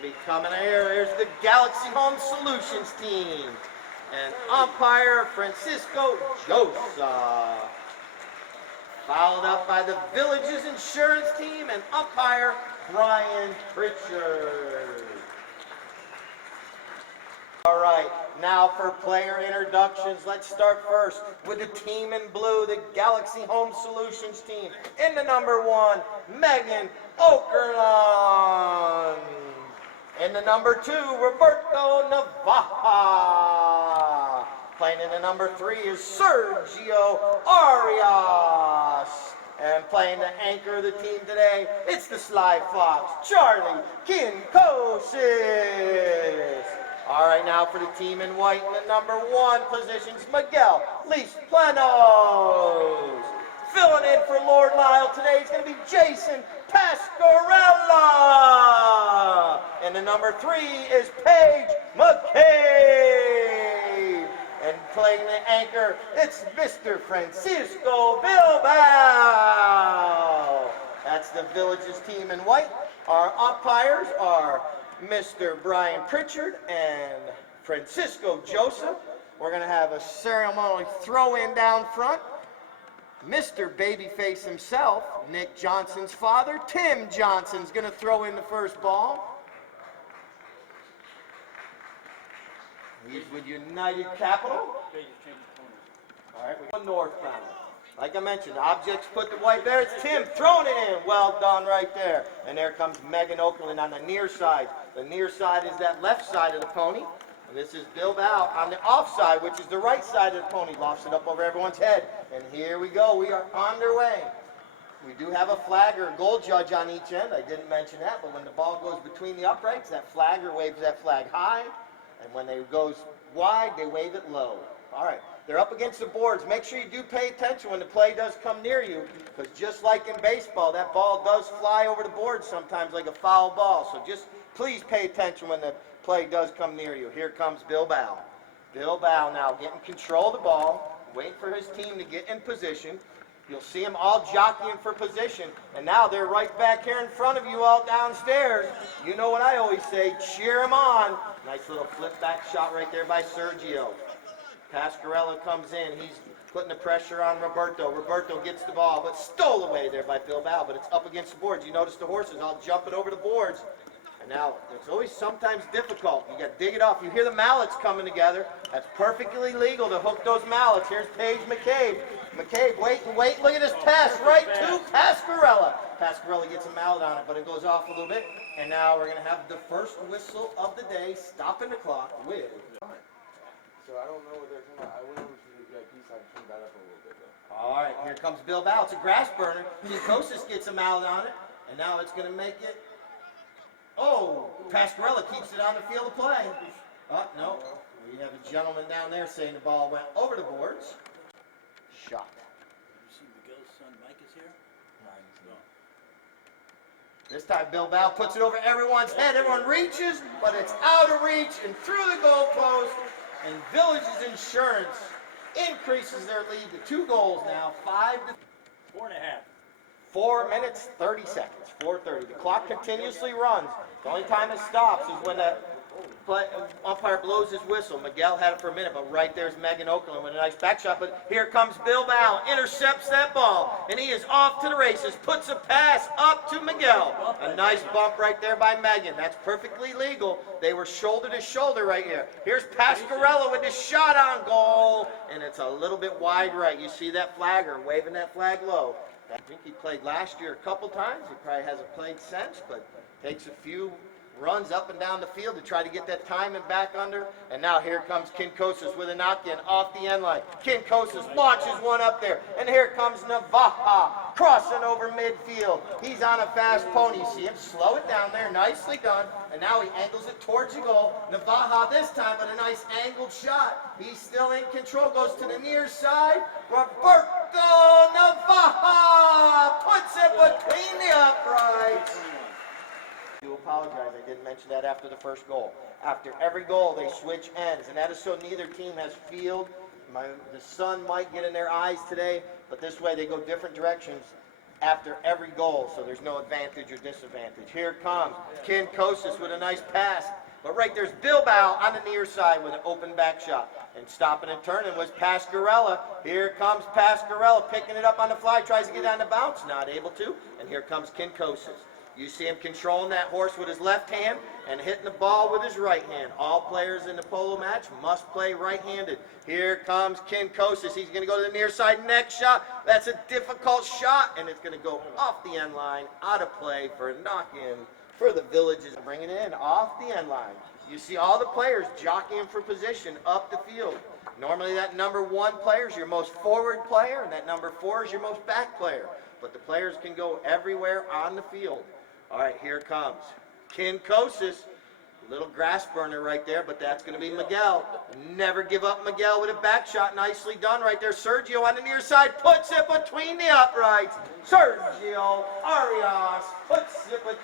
going to be coming here. Here's the Galaxy Home Solutions team. And umpire Francisco Josa. Followed up by the Village's Insurance team and umpire Brian Pritchard. All right, now for player introductions. Let's start first with the team in blue, the Galaxy Home Solutions team. In the number 1, Megan Okerlund. In the number 2, Roberto Navaja. Playing in the number 3 is Sergio Arias. And playing the anchor of the team today, it's the Sly Fox, Charlie Kinkosis. All right, now for the team in white, in the number 1 positions, Miguel Lisplanos. Filling in for Lord Lyle today is going to be Jason Pascarella. And the number 3 is Paige McCabe. And playing the anchor, it's Mr. Francisco Bilbao. That's the Village's team in white. Our umpires are Mr. Brian Pritchard and Francisco Joseph. We're going to have a ceremonial throw-in down front. Mr. Babyface himself, Nick Johnson's father, Tim Johnson's going to throw in the first ball. He's with United Capital. All right, we're northbound. Like I mentioned, objects put the white there. It's Tim throwing it in. Well done right there. And there comes Megan Okerlund on the near side. The near side is that left side of the pony. And this is Bilbao on the off side, which is the right side of the pony. Lofts it up over everyone's head. And here we go. We are underway. We do have a flagger, a goal judge on each end. I didn't mention that, but when the ball goes between the uprights, that flagger waves that flag high. And when it goes wide, they wave it low. All right. They're up against the boards. Make sure you do pay attention when the play does come near you, because just like in baseball, that ball does fly over the board sometimes like a foul ball. So just please pay attention when the play does come near you. Here comes Bilbao. Bilbao now getting control of the ball, waiting for his team to get in position. You'll see them all jockeying for position, and now they're right back here in front of you all downstairs. You know what I always say, cheer them on. Nice little flip back shot right there by Sergio. Pascarella comes in. He's putting the pressure on Roberto. Roberto gets the ball, but stole away there by Bilbao, but it's up against the boards. You notice the horses all jumping over the boards. And now, it's always sometimes difficult. You got to dig it off. You hear the mallets coming together. That's perfectly legal to hook those mallets. Here's Paige McCabe. McCabe, wait and wait. Look at this pass right to Pascarella. Pascarella gets a mallet on it, but it goes off a little bit. And now we're going to have the first whistle of the day, stopping the clock with... So I don't know what they're talking about. I went over to the VIP side and turned that up a little bit though. All right, here comes Bilbao. It's a grass burner. Kinkosis gets a mallet on it, and now it's going to make it. Oh, Pascarella keeps it on the field of play. Oh, no. We have a gentleman down there saying the ball went over the boards. Shot. You see Miguel's son Mike is here? No. This time Bilbao puts it over everyone's head. Everyone reaches, but it's out of reach and through the goalpost. And Village's Insurance increases their lead to 2 goals now, 5-4.5. 4 minutes, 30 seconds, 4:30. The clock continuously runs. The only time it stops is when the umpire blows his whistle. Miguel had it for a minute, but right there's Megan Okerlund with a nice back shot. But here comes Bilbao, intercepts that ball, and he is off to the races, puts a pass up to Miguel. A nice bump right there by Megan. That's perfectly legal. They were shoulder to shoulder right here. Here's Pascarella with the shot on goal, and it's a little bit wide right. You see that flagger waving that flag low. I think he played last year a couple times. He probably hasn't played since, but takes a few runs up and down the field to try to get that timing back under. And now here comes Kinkosis with a knock-in off the end line. Kinkosis launches one up there. And here comes Navaja crossing over midfield. He's on a fast pony. You see him slow it down there. Nicely done. And now he angles it towards the goal. Navaja this time with a nice angled shot. He's still in control. Goes to the near side. Roberto Navaja puts it between the uprights. I do apologize, I didn't mention that after the first goal. After every goal, they switch ends, and that is so neither team has field. The sun might get in their eyes today, but this way they go different directions. after every goal, so there's no advantage or disadvantage. Here comes Kinkosis with a nice pass. But right there's Bilbao on the near side with an open back shot. And stopping and turning was Pasquarella. Here comes Pasquarella picking it up on the fly. Tries to get on the bounce. Not able to. And here comes Kinkosis. You see him controlling that horse with his left hand and hitting the ball with his right hand. All players in the polo match must play right-handed. Here comes Kinkosis. He's going to go to the near side next shot. That's a difficult shot, and it's going to go off the end line, out of play for a knock-in for the Villages. Bringing it in off the end line. You see all the players jockeying for position up the field. Normally that number 1 player is your most forward player, and that number 4 is your most back player. But the players can go everywhere on the field. All right, here it comes. Kinkosis, little grass burner right there, but that's going to be Miguel. Never give up Miguel with a back shot. Nicely done right there. Sergio on the near side puts it between the uprights. Sergio Arias puts it between.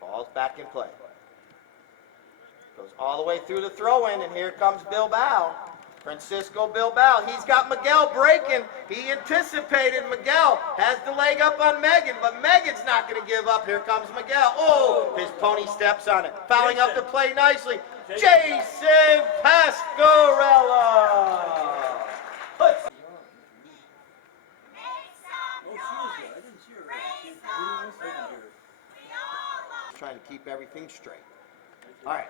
Ball's back in play. Goes all the way through the throw-in, and here comes Bilbao. Francisco Bilbao. He's got Miguel breaking. He anticipated. Miguel has the leg up on Megan, but Megan's not going to give up. Here comes Miguel. Oh, his pony steps on it. Fouling up the play nicely. Jason Pasquarella. Puts. Trying to keep everything straight. All right.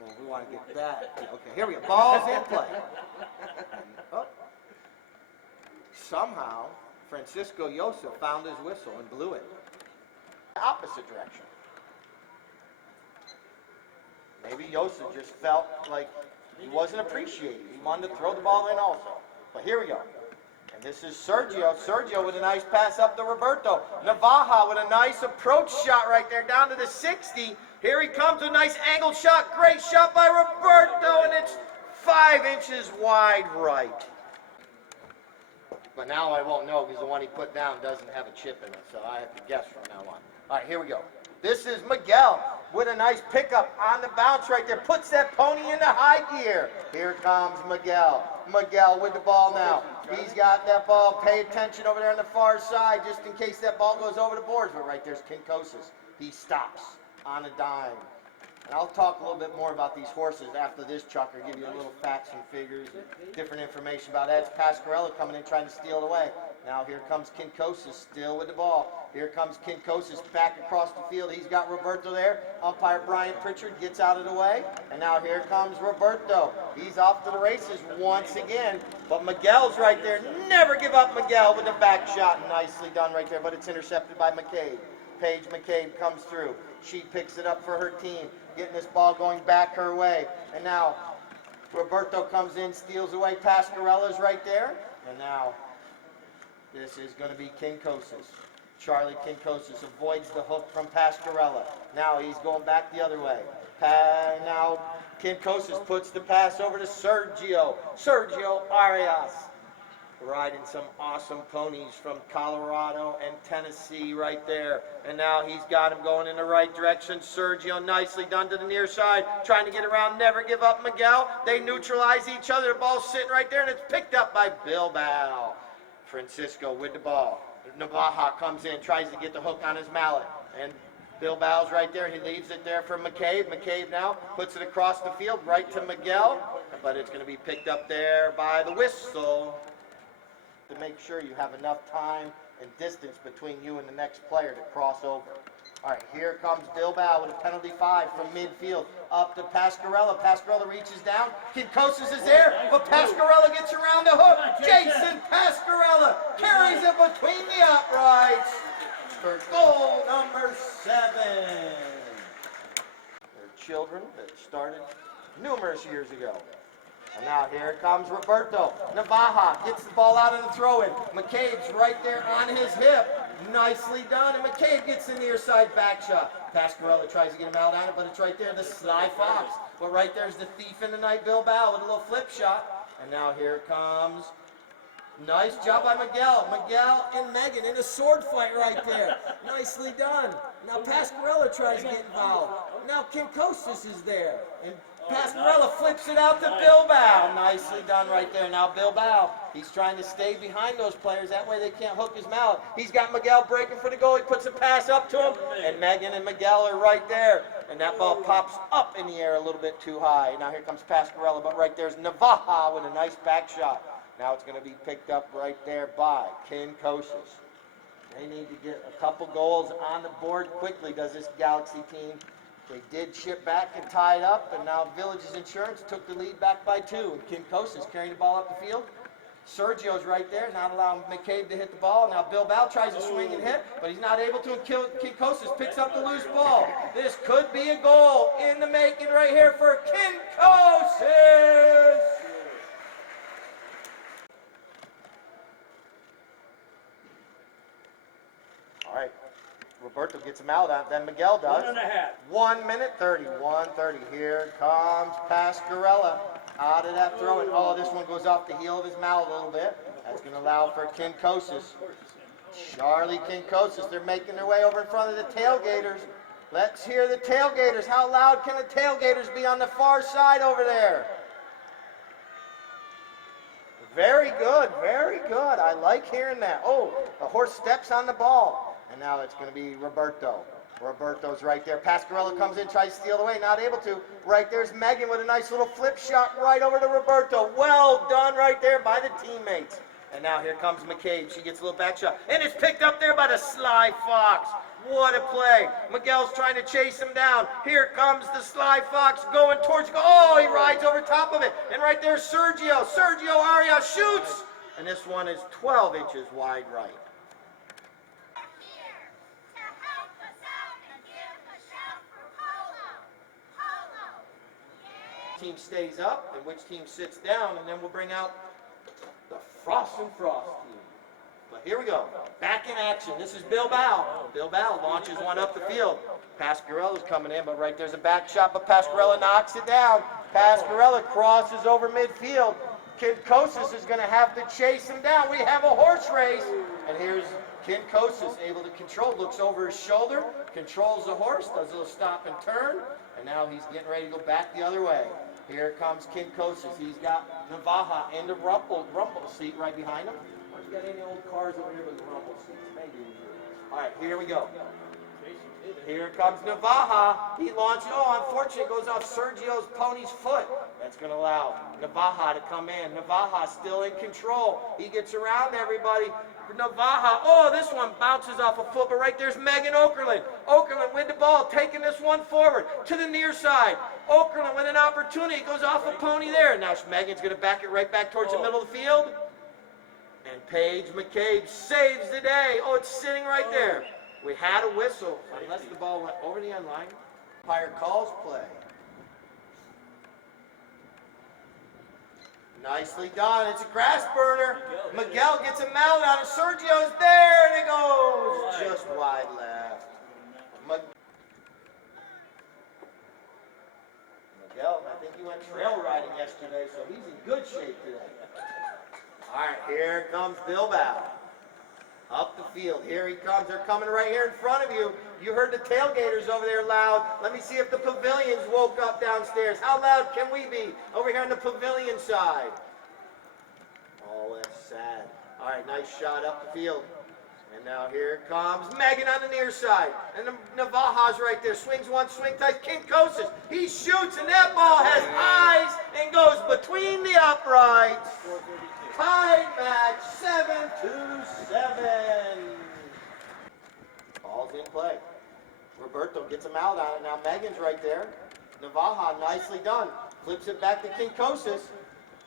Well, we want to get that. Okay, here we go. Ball's in play. Oh. Somehow, Francisco Yosa found his whistle and blew it. Opposite direction. Maybe Yosa just felt like he wasn't appreciated. He wanted to throw the ball in also. But here we go. And this is Sergio. Sergio with a nice pass up to Roberto. Navaja with a nice approach shot right there down to the 60. Here he comes with a nice angled shot. Great shot by Roberto, and it's 5 inches wide right. But now I won't know because the one he put down doesn't have a chip in it, so I have to guess from now on. All right, here we go. This is Miguel with a nice pickup on the bounce right there. Puts that pony into high gear. Here comes Miguel. Miguel with the ball now. He's got that ball. Pay attention over there on the far side just in case that ball goes over the boards. But right there's Kinkosis. He stops on a dime. And I'll talk a little bit more about these horses after this, Chuck, or give you a little facts and figures and different information about that. It's Pasquarella coming in trying to steal it away. Now here comes Kinkosis still with the ball. Here comes Kinkosis back across the field. He's got Roberto there. Umpire Brian Pritchard gets out of the way. And now here comes Roberto. He's off to the races once again. But Miguel's right there. Never give up Miguel with a back shot. Nicely done right there, but it's intercepted by McCabe. Paige McCabe comes through. She picks it up for her team, getting this ball going back her way. And now Roberto comes in, steals away. Pasquarella's right there. And now this is going to be Kinkosis. Charlie Kinkosis avoids the hook from Pasquarella. Now he's going back the other way. Now Kinkosis puts the pass over to Sergio. Sergio Arias. Riding some awesome ponies from Colorado and Tennessee right there. And now he's got him going in the right direction. Sergio nicely done to the near side. Trying to get around, never give up Miguel. They neutralize each other. The ball's sitting right there and it's picked up by Bilbao. Francisco with the ball. Navaja comes in, tries to get the hook on his mallet. And Bilbao's right there. He leaves it there for McCabe. McCabe now puts it across the field right to Miguel. But it's going to be picked up there by the whistle. To make sure you have enough time and distance between you and the next player to cross over. All right, here comes Bilbao with a penalty 5 from midfield up to Pasquarella. Pasquarella reaches down. Kinkosis is there, but Pasquarella gets around the hook. Jason Pasquarella carries it between the uprights for goal number 7. They're children that started numerous years ago. And now here comes Roberto. Navaja gets the ball out of the throw-in. McCabe's right there on his hip. Nicely done. And McCabe gets the near side back shot. Pasquarella tries to get him out on it, but it's right there, the Sly Fox. But right there's the thief in the night, Bilbao, with a little flip shot. And now here comes. Nice job by Miguel. Miguel and Megan in a sword fight right there. Nicely done. Now Pasquarella tries to get involved. Now Kinkosis is there. And Pasquarella flips it out to Bilbao. Nicely done right there. Now Bilbao, he's trying to stay behind those players. That way they can't hook his mallet. He's got Miguel breaking for the goal. He puts a pass up to him. And Megan and Miguel are right there. And that ball pops up in the air a little bit too high. Now here comes Pasquarella. But right there's Navaja with a nice back shot. Now it's going to be picked up right there by Kinkosis. They need to get a couple goals on the board quickly, does this Galaxy team. They did chip back and tie it up, and now Village's Insurance took the lead back by 2. And Kinkosis carrying the ball up the field. Sergio's right there, not allowing McCabe to hit the ball. Now Bilbao tries to swing and hit, but he's not able to, and Kinkosis picks up the loose ball. This could be a goal in the making right here for Kinkosis. All right, Roberto gets him out, then Miguel does. 1.5. 1 minute 30, 1:30. Here comes Pasquarella out of that throw, and oh, this one goes off the heel of his mallet a little bit. That's going to allow for Kinkosis. Charlie Kinkosis, they're making their way over in front of the tailgaters. Let's hear the tailgaters. How loud can the tailgaters be on the far side over there? Very good, very good. I like hearing that. Oh, the horse steps on the ball. And now it's going to be Roberto. Roberto's right there. Pasquarella comes in, tries to steal away, not able to. Right there's Megan with a nice little flip shot right over to Roberto. Well done right there by the teammates. And now here comes McCabe. She gets a little back shot. And it's picked up there by the Sly Fox. What a play. Miguel's trying to chase him down. Here comes the Sly Fox going towards goal. Oh, he rides over top of it. And right there's Sergio. Sergio Arias shoots. And this one is 12 inches wide right. Team stays up and which team sits down, and then we'll bring out the Frost and Frost team. But here we go, back in action. This is Bilbao. Bilbao launches one up the field. Pasquarella's coming in, but right there's a back shot, but Pasquarella knocks it down. Pasquarella crosses over midfield. Kinkosis is going to have to chase him down. We have a horse race, and here's Kinkosis able to control, looks over his shoulder, controls the horse, does a little stop and turn, and now he's getting ready to go back the other way. Here comes Kinkosis. He's got Navaja in the rumble seat right behind him. Why don't you got any old cars over here with rumble seats? Maybe. All right, here we go. Here comes Navaja. He launches. Oh, unfortunately, it goes off Sergio's pony's foot. That's going to allow Navaja to come in. Navaja still in control. He gets around everybody. Navaja, oh, this one bounces off a foot, but right there's Megan Okerlund. Okerlund with the ball, taking this one forward to the near side. Okerlund with an opportunity, goes off a pony there. Now Megan's going to back it right back towards the middle of the field. And Paige McCabe saves the day. Oh, it's sitting right there. We had a whistle, unless the ball went over the end line. Umpire calls play. Nicely done. It's a grass burner. Miguel gets a mallet out, and Sergio's there, and it goes just wide left. Miguel, I think he went trail riding yesterday, so he's in good shape today. All right, here comes Bilbao. Up the field. Here he comes. They're coming right here in front of you. You heard the tailgaters over there loud. Let me see if the pavilions woke up downstairs. How loud can we be over here on the pavilion side? Oh, that's sad. All right, nice shot up the field. And now here comes Megan on the near side. And the Navaja's right there. Swings one, swing tight. Kinkosis. He shoots, and that ball has eyes and goes between the uprights. Tied match, 7-7. Ball's in play. Roberto gets him out on it. Now Megan's right there. Navaja, nicely done. Flips it back to Kinkosis.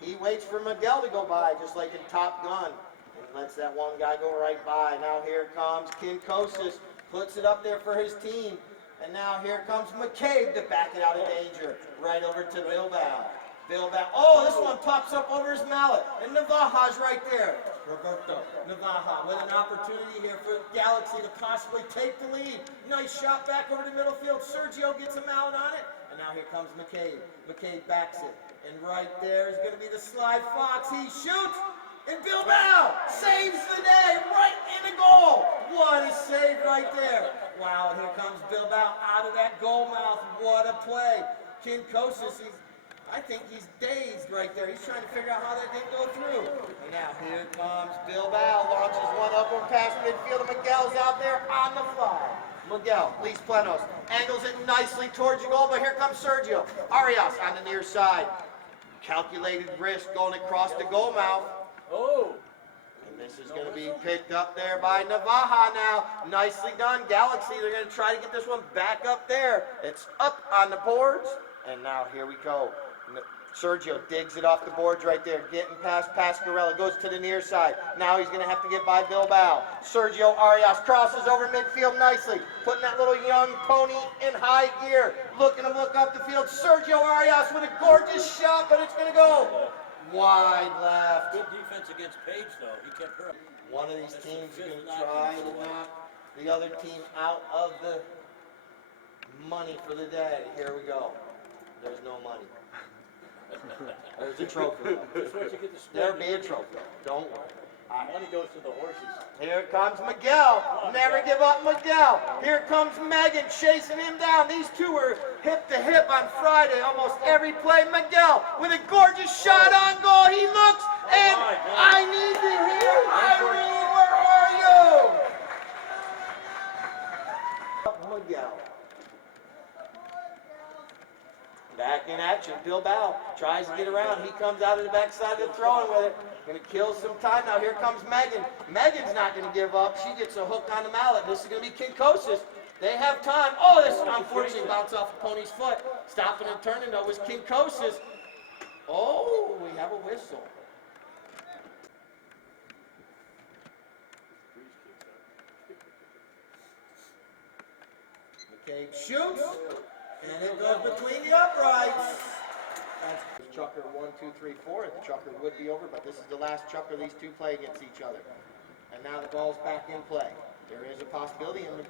He waits for Miguel to go by, just like in Top Gun. And lets that one guy go right by. Now here comes Kinkosis. Puts it up there for his team. And now here comes McCabe to back it out of danger. Right over to Bilbao. Bilbao. Oh, this one pops up over his mallet. And Navaja's right there. Roberto Navaja with an opportunity here for Galaxy to possibly take the lead. Nice shot back over the middle field. Sergio gets a mallet on it. And now here comes McCabe. McCabe backs it. And right there is going to be the Sly Fox. He shoots. And Bilbao saves the day right in the goal. What a save right there. Wow, and here comes Bilbao out of that goal mouth. What a play. Kinkosis, I think he's dazed right there. He's trying to figure out how that didn't go through. And now here comes Bilbao, launches one upward past midfield, and Miguel's out there on the fly. Miguel, Luis Plenos, angles it nicely towards the goal, but here comes Sergio Arias on the near side. Calculated risk going across the goal mouth. Oh! And this is going to be picked up there by Navaja now. Nicely done. Galaxy, they're going to try to get this one back up there. It's up on the boards. And now here we go. Sergio digs it off the boards right there. Getting past Pasquarella. Goes to the near side. Now he's going to have to get by Bilbao. Sergio Arias crosses over midfield nicely. Putting that little young pony in high gear. Looking to look up the field. Sergio Arias with a gorgeous shot, but it's going to go wide left. Good defense against Page, though. He kept her. One of these teams is going to try to knock the other team out of the money for the day. Here we go. There's no money. There's a trophy. That's what you get to spend. There'll be a trophy. Don't worry. Money goes to the horses. Here comes Miguel. Never give up Miguel. Here comes Megan chasing him down. These two were hip to hip on Friday. Almost every play. Miguel with a gorgeous shot on goal. He looks and I need to hear Irene, where are you? Miguel. Back in action. Bilbao tries to get around. He comes out of the backside of the throwing with it. Going to kill some time. Now here comes Megan. Megan's not going to give up. She gets a hook on the mallet. This is going to be Kinkosis. They have time. Oh, this unfortunately bounced off the pony's foot. Stopping and turning though was Kinkosis. Oh, we have a whistle. McCabe shoots. And it goes between the uprights. That's chucker 1, 2, 3, 4. The chucker would be over, but this is the last chucker these two play against each other. And now the ball's back in play. There is a possibility, and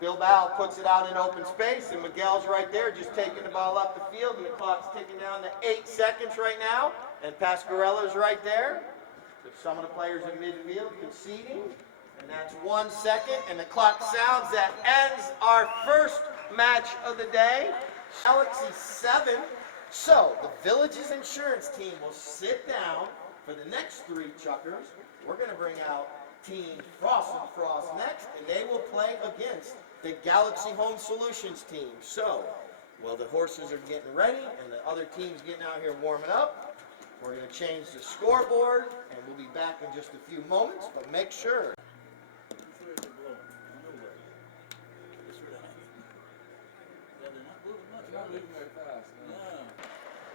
Bilbao puts it out in open space, and Miguel's right there just taking the ball up the field, and the clock's ticking down to 8 seconds right now. And Pasquarella's right there. So some of the players in midfield conceding. And that's 1 second, and the clock sounds. That ends our first match of the day. Galaxy 7. So the Village's insurance team will sit down for the next 3 chuckers. We're going to bring out Team Frost and Frost next, and they will play against the Galaxy Home Solutions team. So, while the horses are getting ready and the other team's getting out here warming up, we're going to change the scoreboard, and we'll be back in just a few moments, but make sure.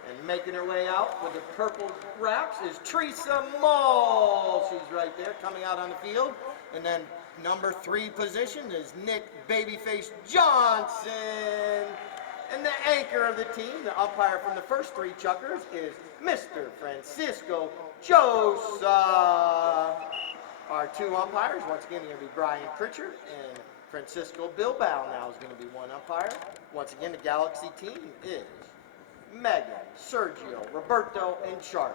And making her way out with the purple wraps is Teresa Mull. She's right there coming out on the field. And then number 3 position is Nick Babyface Johnson. And the anchor of the team, the umpire from the first 3 chuckers, is Mr. Francisco Josa. Our 2 umpires, once again, are going to be Brian Pritchard and Francisco Bilbao now is going to be 1 umpire. Once again, the Galaxy team is Megan, Sergio, Roberto, and Charlotte.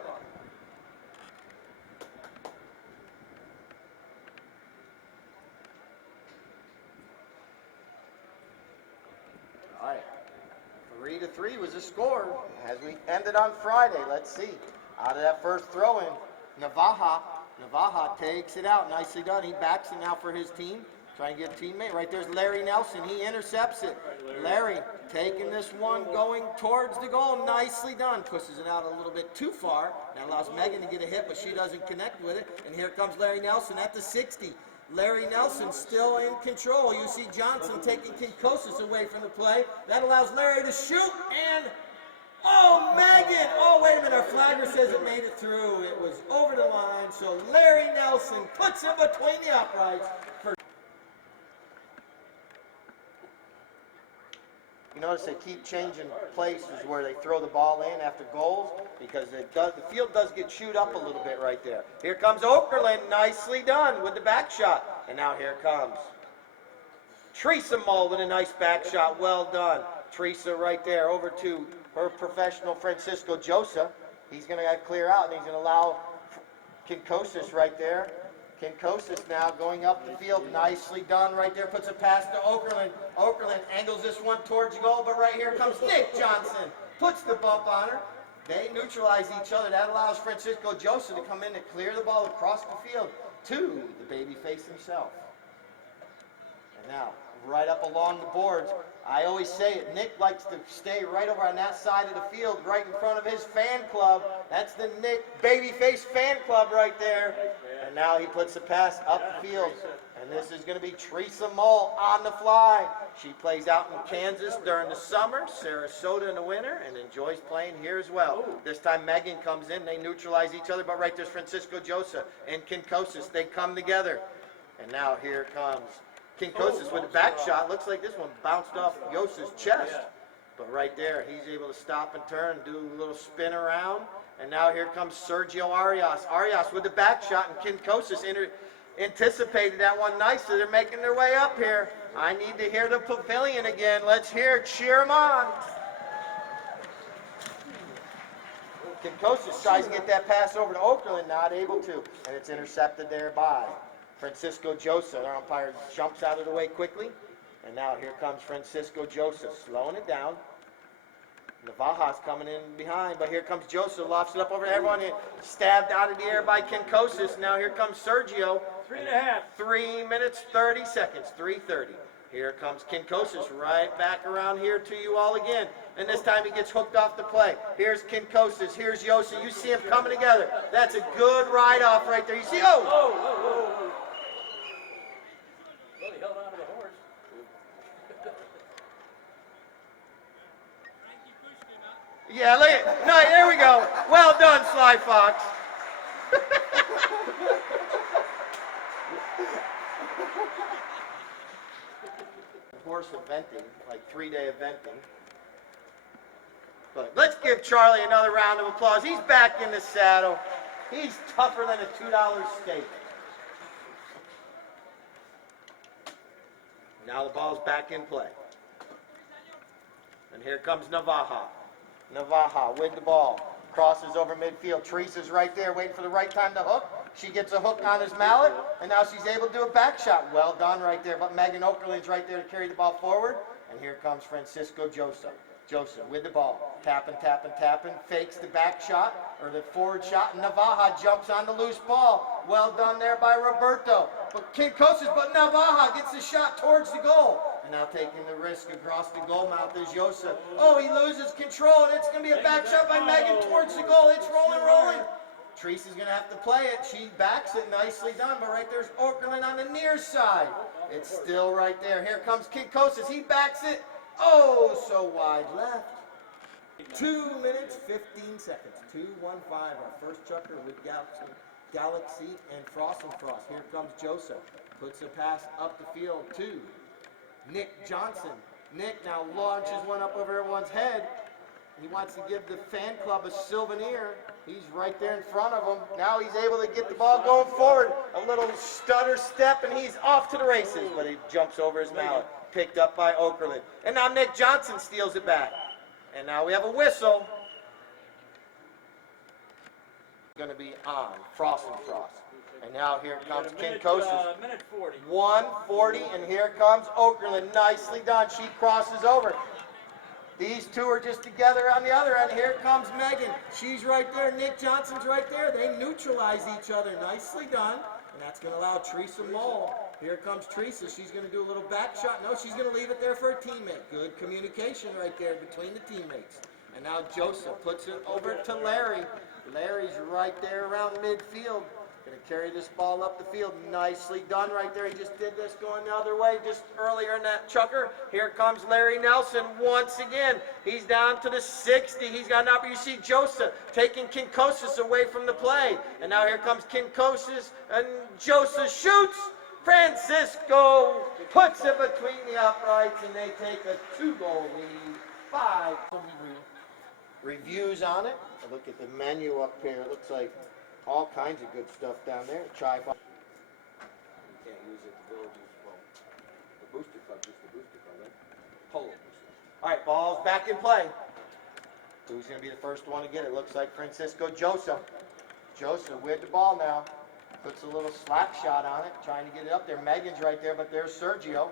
All right, 3-3 was the score as we ended on Friday. Let's see. Out of that first throw-in, Navaja takes it out. Nicely done. He backs it now for his team. Trying to get a teammate. Right there's Larry Nelson. He intercepts it. Larry taking this one going towards the goal. Nicely done. Pushes it out a little bit too far. That allows Megan to get a hit, but she doesn't connect with it. And here comes Larry Nelson at the 60. Larry Nelson still in control. You see Johnson taking Kinkosis away from the play. That allows Larry to shoot and... Oh, Megan! Oh, wait a minute. Our flagger says it made it through. It was over the line. So Larry Nelson puts him between the uprights. You notice they keep changing places where they throw the ball in after goals because the field does get chewed up a little bit right there. Here comes Okerlund, nicely done with the back shot. And now here comes Teresa Mull with a nice back shot. Well done. Teresa right there over to her professional Francisco Josa. He's going to clear out and he's going to allow Kinkosis right there Kinkosis now going up the field. Nicely done right there. Puts a pass to Okerlund. Okerlund angles this one towards goal, but right here comes Nick Johnson. Puts the bump on her. They neutralize each other. That allows Francisco Joseph to come in and clear the ball across the field to the babyface himself. And now, right up along the boards, I always say it, Nick likes to stay right over on that side of the field, right in front of his fan club. That's the Nick Babyface fan club right there. And now he puts the pass up the field. And this is going to be Teresa Mull on the fly. She plays out in Kansas during the summer, Sarasota in the winter, and enjoys playing here as well. This time Megan comes in. They neutralize each other, but right there's Francisco Joseph and Kinkosis. They come together. And now here comes Kinkosis with a back shot. Looks like this one bounced off Yos's chest. But right there, he's able to stop and turn, do a little spin around. And now here comes Sergio Arias. Arias with the back shot, and Kinkosis anticipated that one nicely. They're making their way up here. I need to hear the pavilion again. Let's hear it. Cheer them on. Kinkosis tries to get that pass over to Okerlund, not able to. And it's intercepted there by Francisco Joseph. Our umpire jumps out of the way quickly. And now here comes Francisco Joseph, slowing it down. Navaja's coming in behind, but here comes Joseph, lofts it up over everyone, and stabbed out of the air by Kinkosis. Now here comes Sergio. 3.5. 3 minutes, 30 seconds, 3:30. Here comes Kinkosis right back around here to you all again. And this time he gets hooked off the play. Here's Kinkosis, here's Yosi. You see them coming together. That's a good ride-off right there. You see, oh! Whoa. Well, he held on to the horse. Yeah, look at, no, there we go. Well done, Sly Fox. Horse eventing, like 3-day eventing. But let's give Charlie another round of applause. He's back in the saddle. He's tougher than a $2 steak. Now the ball's back in play. And here comes Navaja. Navaja with the ball. Crosses over midfield. Teresa's right there waiting for the right time to hook. She gets a hook on his mallet, and now she's able to do a back shot. Well done right there. But Megan Okerlund's right there to carry the ball forward. And here comes Francisco Joseph. Joseph with the ball. Tapping. Fakes the back shot, or the forward shot. And Navaja jumps on the loose ball. Well done there by Roberto. But Kinkosis, but Navaja gets the shot towards the goal. And now taking the risk across the goal mouth is Joseph. Oh, he loses control, and it's going to be a back shot by Megan towards the goal. It's rolling. Teresa's going to have to play it. She backs it, nicely done. But right there's Okerlund on the near side. It's still right there. Here comes Kinkosis. He backs it. Oh, so wide left. 2 minutes, 15 seconds. 2:15. Our first chucker with Galaxy and Frost. Here comes Joseph. Puts a pass up the field to Nick Johnson. Nick now launches one up over everyone's head. He wants to give the fan club a souvenir. He's right there in front of him. Now he's able to get the ball going forward. A little stutter step, and he's off to the races. But he jumps over his mallet. Picked up by Okerlund. And now Nick Johnson steals it back. And now we have a whistle. Going to be on Frost. And now here comes Kinkosis. Minute 40. 1:40, and here comes Okerlund. Nicely done. She crosses over. These two are just together on the other end. Here comes Megan. She's right there. Nick Johnson's right there. They neutralize each other. Nicely done. And that's going to allow Teresa Mull. Here comes Teresa. She's going to do a little back shot. No, she's going to leave it there for a teammate. Good communication right there between the teammates. And now Joseph puts it over to Larry. Larry's right there around midfield. Going to carry this ball up the field. Nicely done right there. He just did this going the other way just earlier in that chucker. Here comes Larry Nelson once again. He's down to the 60. He's got an opportunity. You see Joseph taking Kinkosis away from the play. And now here comes Kinkosis, and Joseph shoots. Francisco puts it between the uprights, and they take a 2-goal lead. 5. Reviews on it. Look at the menu up here. It looks like all kinds of good stuff down there. Try. You can't use it. The villages, well, the booster club, just the booster club, right? Polo booster. All right, ball's back in play. Who's going to be the first one to get it? Looks like Francisco Joseph. Joseph with the ball now. Puts a little slap shot on it, trying to get it up there. Megan's right there, but there's Sergio.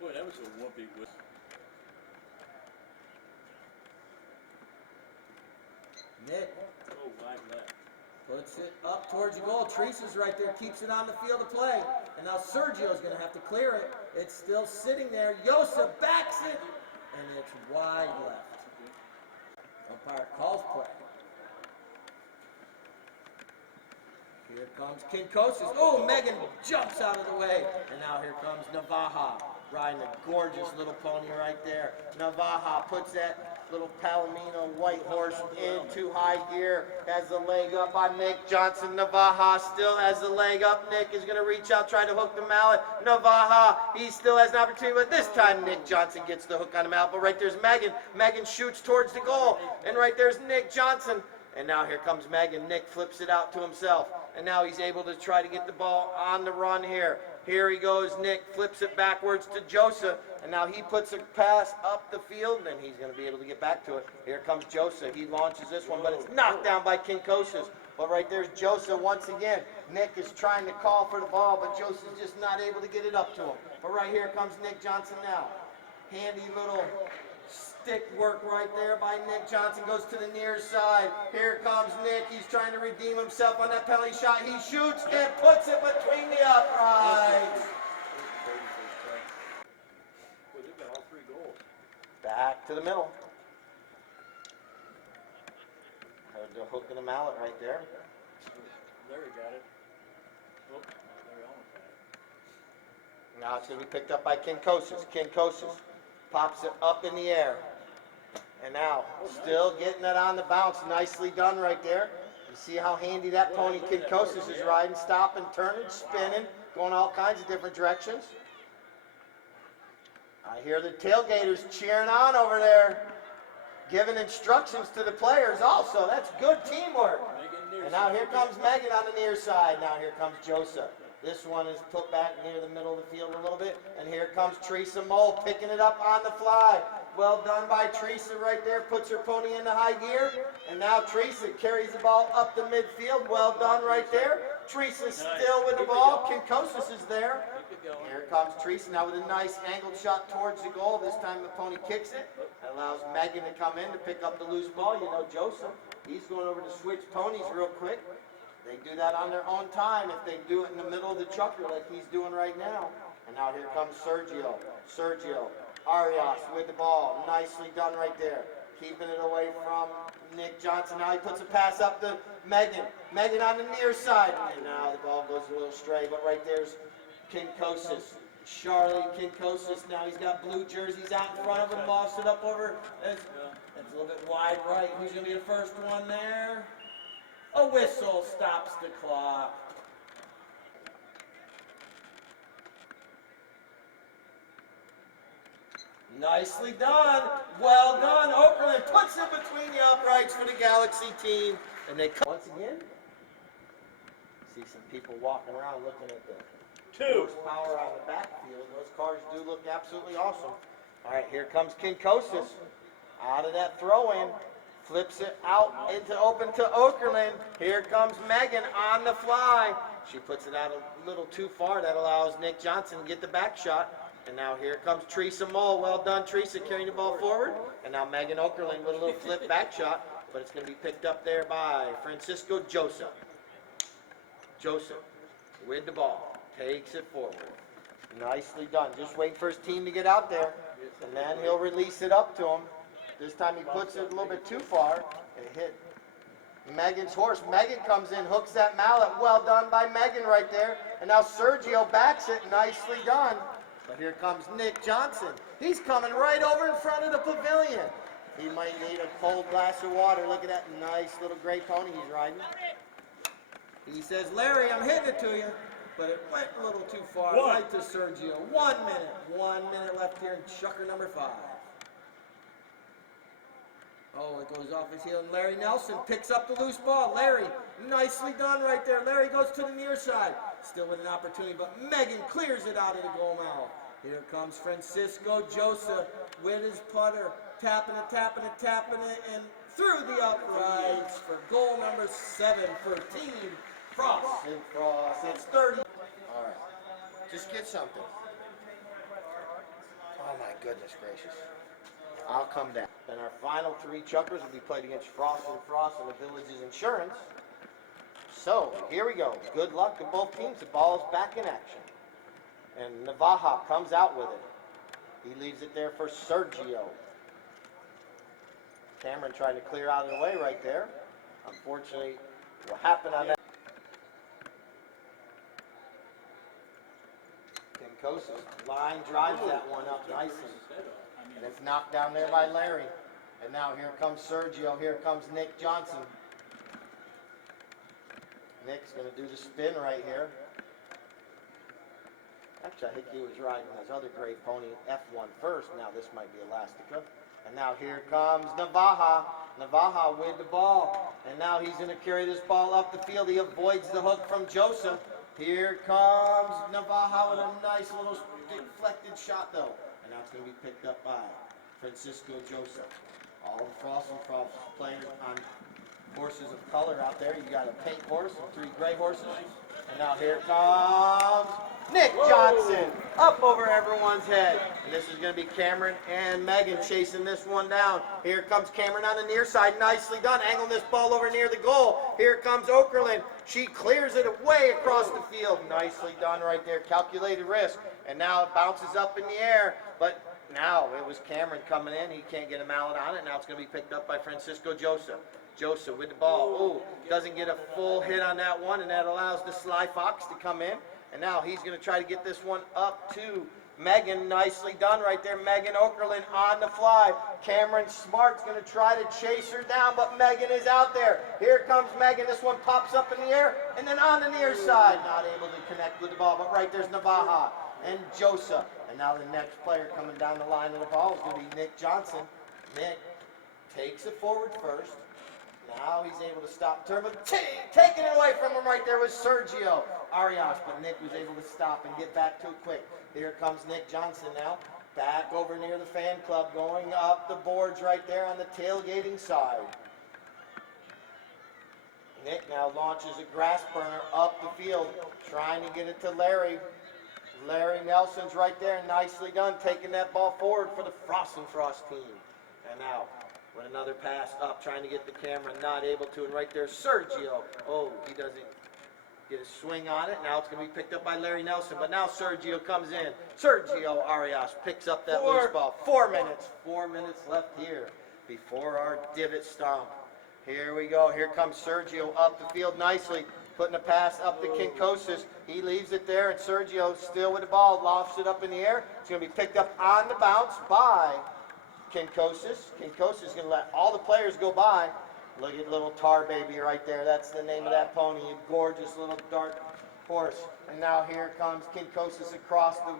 Boy, that was a whoopee whistle. Nick Oh, wide left. puts it up towards the goal. Teresa's right there, keeps it on the field of play. And now Sergio's going to have to clear it. It's still sitting there. Yosa backs it, and it's wide left. Umpire calls play. Here comes Kinkosis. Oh, Megan jumps out of the way. And now here comes Navaja, riding a gorgeous little pony right there. Navaja puts that little Palomino white horse into high gear. Has the leg up on Nick Johnson. Navaja still has the leg up. Nick is going to reach out, try to hook the mallet. Navaja, he still has an opportunity, but this time Nick Johnson gets the hook on the mallet. But right there's Megan. Megan shoots towards the goal. And right there's Nick Johnson. And now here comes Megan. Nick flips it out to himself. And now he's able to try to get the ball on the run here. Here he goes. Nick flips it backwards to Josa. And now he puts a pass up the field, and he's going to be able to get back to it. Here comes Josa. He launches this one, but it's knocked down by Kinkosis. But right there's Josa once again. Nick is trying to call for the ball, but Josa's just not able to get it up to him. But right here comes Nick Johnson now. Handy little stick work right there by Nick Johnson. Goes to the near side. Here comes Nick. He's trying to redeem himself on that penalty shot. He shoots and puts it between the uprights. Boy, they've got all 3 goals. Back to the middle. There's the hook and the mallet right there. Larry got it. Oh, Larry almost got it. Now it's going to be picked up by Kinkosis. Kinkosis pops it up in the air. And now, still getting that on the bounce. Nicely done right there. You see how handy that pony Kinkosis is riding, stopping, turning, spinning, going all kinds of different directions. I hear the tailgaters cheering on over there, giving instructions to the players also. That's good teamwork. And now here comes Megan on the near side. Now here comes Josa. This one is put back near the middle of the field a little bit. And here comes Teresa Mole picking it up on the fly. Well done by Teresa right there. Puts her pony into high gear. And now Teresa carries the ball up the midfield. Well done right there. Teresa still with the ball. Kinkosis is there. Here comes Teresa now with a nice angled shot towards the goal. This time the pony kicks it. That allows Megan to come in to pick up the loose ball. You know Joseph, he's going over to switch ponies real quick. They do that on their own time if they do it in the middle of the chucker like he's doing right now. And now here comes Sergio. Arias with the ball. Nicely done right there. Keeping it away from Nick Johnson. Now he puts a pass up to Megan. Megan on the near side. And now the ball goes a little stray, but right there's Kinkosis. Charlie Kinkosis. Now he's got blue jerseys out in front of him. Ball stood up over. That's a little bit wide right. Who's going to be the first one there? A whistle stops the clock. Nicely done. Well done. Oakland puts it between the uprights for the Galaxy team. And they come once again. See some people walking around looking at the horsepower on the backfield. Those cars do look absolutely awesome. All right, here comes Kinkosis. Out of that throw-in. Flips it out into open to Okerlund. Here comes Megan on the fly. She puts it out a little too far. That allows Nick Johnson to get the back shot. And now here comes Teresa Mole. Well done, Teresa, carrying the ball forward. And now Megan Okerlund with a little flip back shot. But it's going to be picked up there by Francisco Joseph. Joseph with the ball. Takes it forward. Nicely done. Just waiting for his team to get out there. And then he'll release it up to him. This time he puts it a little bit too far and hit Megan's horse. Megan comes in, hooks that mallet. Well done by Megan right there. And now Sergio backs it. Nicely done. But here comes Nick Johnson. He's coming right over in front of the pavilion. He might need a cold glass of water. Look at that nice little gray pony he's riding. He says, Larry, I'm hitting it to you. But it went a little too far. Right to Sergio. 1 minute. 1 minute left here in chucker number 5. Oh, it goes off his heel, and Larry Nelson picks up the loose ball. Larry, nicely done right there. Larry goes to the near side. Still with an opportunity, but Megan clears it out of the goal mouth. Here comes Francisco Joseph with his putter. Tapping it, and through the uprights for goal number 7 for Team Frost and Frost. It's 30. All right, just get something. Oh my goodness gracious. I'll come down. And our final 3 chuckers will be played against Frost and Frost and the Village's Insurance. So, here we go. Good luck to both teams. The ball is back in action. And Navaja comes out with it. He leaves it there for Sergio. Cameron tried to clear out of the way right there. Unfortunately, what happened on that? Kinkosis line drives that one up nicely. And it's knocked down there by Larry. And now here comes Sergio. Here comes Nick Johnson. Nick's going to do the spin right here. Actually, I think he was riding his other great pony, F1 first. Now this might be Elastica. And now here comes Navaja. Navaja with the ball. And now he's going to carry this ball up the field. He avoids the hook from Joseph. Here comes Navaja with a nice little deflected shot though. And that's going to be picked up by Francisco Joseph. All the Frost and Frost players on horses of color out there. You got a pink horse and 3 gray horses. And now here comes Nick Johnson up over everyone's head. And this is going to be Cameron and Megan chasing this one down. Here comes Cameron on the near side. Nicely done. Angling this ball over near the goal. Here comes Okerlund. She clears it way across the field. Nicely done right there. Calculated risk. And now it bounces up in the air. But now it was Cameron coming in. He can't get a mallet on it. Now it's going to be picked up by Francisco Joseph. Joseph with the ball. Ooh, doesn't get a full hit on that one, and that allows the Sly Fox to come in. And now he's going to try to get this one up to Megan. Nicely done right there. Megan Okerlund on the fly. Cameron Smart's going to try to chase her down, but Megan is out there. Here comes Megan. This one pops up in the air, and then on the near side. Not able to connect with the ball, but right there's Navaja and Joseph. And now the next player coming down the line of the ball is going to be Nick Johnson. Nick takes it forward first. Now he's able to stop turn, but taking it away from him right there was Sergio Arias, but Nick was able to stop and get back too quick. Here comes Nick Johnson now, back over near the fan club, going up the boards right there on the tailgating side. Nick now launches a grass burner up the field, trying to get it to Larry. Larry Nelson's right there, nicely done, taking that ball forward for the Frost and Frost team. And now, with another pass up, trying to get the camera, not able to, and right there, Sergio. Oh, he doesn't get a swing on it. Now it's going to be picked up by Larry Nelson, but now Sergio comes in. Sergio Arias picks up that loose ball. 4 minutes left here before our divot stomp. Here we go. Here comes Sergio up the field nicely, putting a pass up to Kinkosis. He leaves it there, and Sergio still with the ball, lofts it up in the air. It's going to be picked up on the bounce by Kinkosis. Kinkosis is going to let all the players go by. Look at little Tar Baby right there. That's the name of that pony. A gorgeous little dark horse. And now here comes Kinkosis across the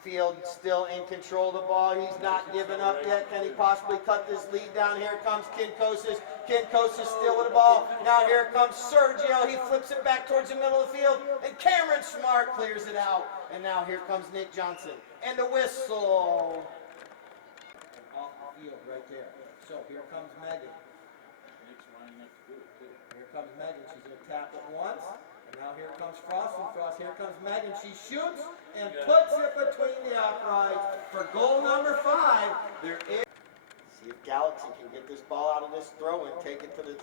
field, still in control of the ball. He's not giving up yet. Can he possibly cut this lead down? Here comes Kinkosis. Kinkosis still with the ball. Now here comes Sergio. He flips it back towards the middle of the field. And Cameron Smart clears it out. And now here comes Nick Johnson. And the whistle. Off the field right there. So here comes Megan. Nick's lining up to do it too. Here comes Megan. She's going to tap it once. And now here comes Frost and Frost. Here comes Megan. She shoots and puts it between the uprights for goal number 5. There is. See if Galaxy can get this ball out of this throw and take it to the